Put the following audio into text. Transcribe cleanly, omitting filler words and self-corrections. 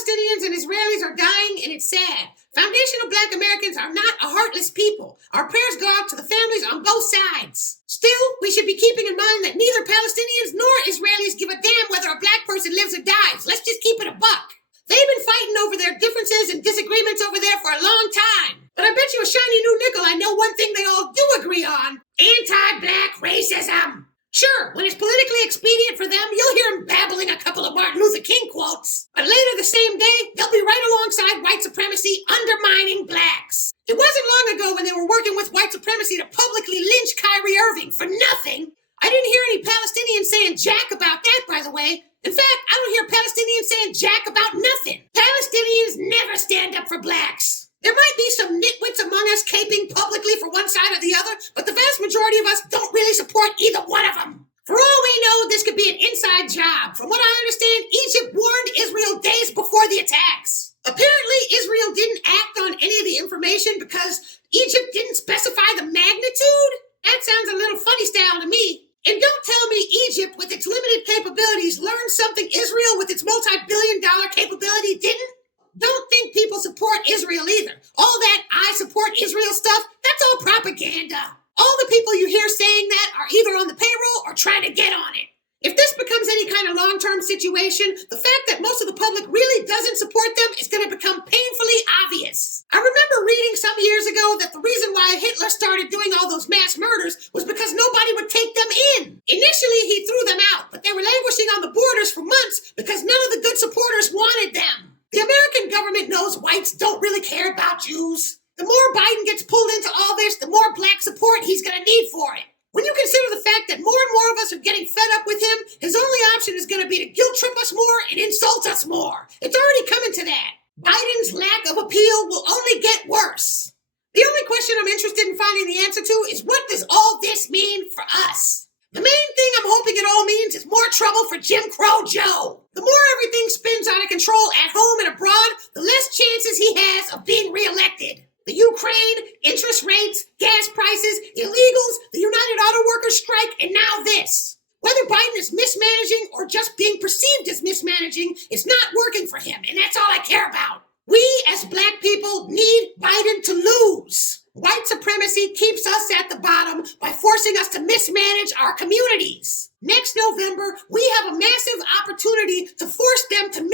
Palestinians and Israelis are dying, and it's sad. Foundational Black Americans are not a heartless people. Our prayers go out to the families on both sides. Still, we should be keeping in mind that neither Palestinians nor Israelis give a damn whether a Black person lives or dies. Let's just keep it a buck. They've been fighting over their differences and disagreements over there for a long time. But I bet you a shiny new nickel I know one thing they all do agree on. Anti-Black racism. Sure, when it's politically expedient for them, you'll hear them babbling a couple of Martin Luther King quotes. But later the same day, they'll be right alongside white supremacy undermining Blacks. It wasn't long ago when they were working with white supremacy to publicly lynch Kyrie Irving for nothing. I didn't hear any Palestinians saying jack about that, by the way. In fact, I don't hear Palestinians saying jack about nothing. Palestinians never stand up for Blacks. There might be some nitwits among us caping publicly for one side or the other, but the vast majority of us don't really support either one of them. For all we know, this could be an inside job. From what I understand, Egypt warned Israel days before the attacks. Apparently, Israel didn't act on any of the information because Egypt didn't specify the magnitude? That sounds a little funny style to me. And don't tell me Egypt, with its limited capabilities, learned something Israel with its multi-billion-dollar capability didn't? Don't think people support Israel either. All that I support Israel stuff, that's all propaganda. All the people you hear saying that are either on the payroll or trying to get on it. If this becomes any kind of long-term situation, the fact that most of the public really doesn't support them is going to become painfully obvious. I remember reading some years ago that the reason why Hitler started doing all those mass murders was because nobody would take them in. Initially, he threw them out, but they were languishing on the borders for months because none of the good supporters wanted them. The American government knows whites don't really care about Jews. The more Biden gets pulled into all this, the more Black support he's going to need for it. When you consider the fact that more and more of us are getting fed up with him, his only option is going to be to guilt trip us more and insult us more. It's already coming to that. Biden's lack of appeal will only get worse. The only question I'm interested in finding the answer to is, what does all this mean for us? The main thing I'm hoping it all means is more trouble for Jim Crow Joe. The more everything spins out of control at home and abroad, the less chances he has of being reelected. The Ukraine, interest rates, gas prices, illegals, the United Auto Workers strike, and now this. Whether Biden is mismanaging or just being perceived as mismanaging, it's not working for him, and that's all I care about. We, as Black people, need Biden to lose. White supremacy keeps us at the bottom by forcing us to mismanage our communities. Next November, we have a massive opportunity to force them to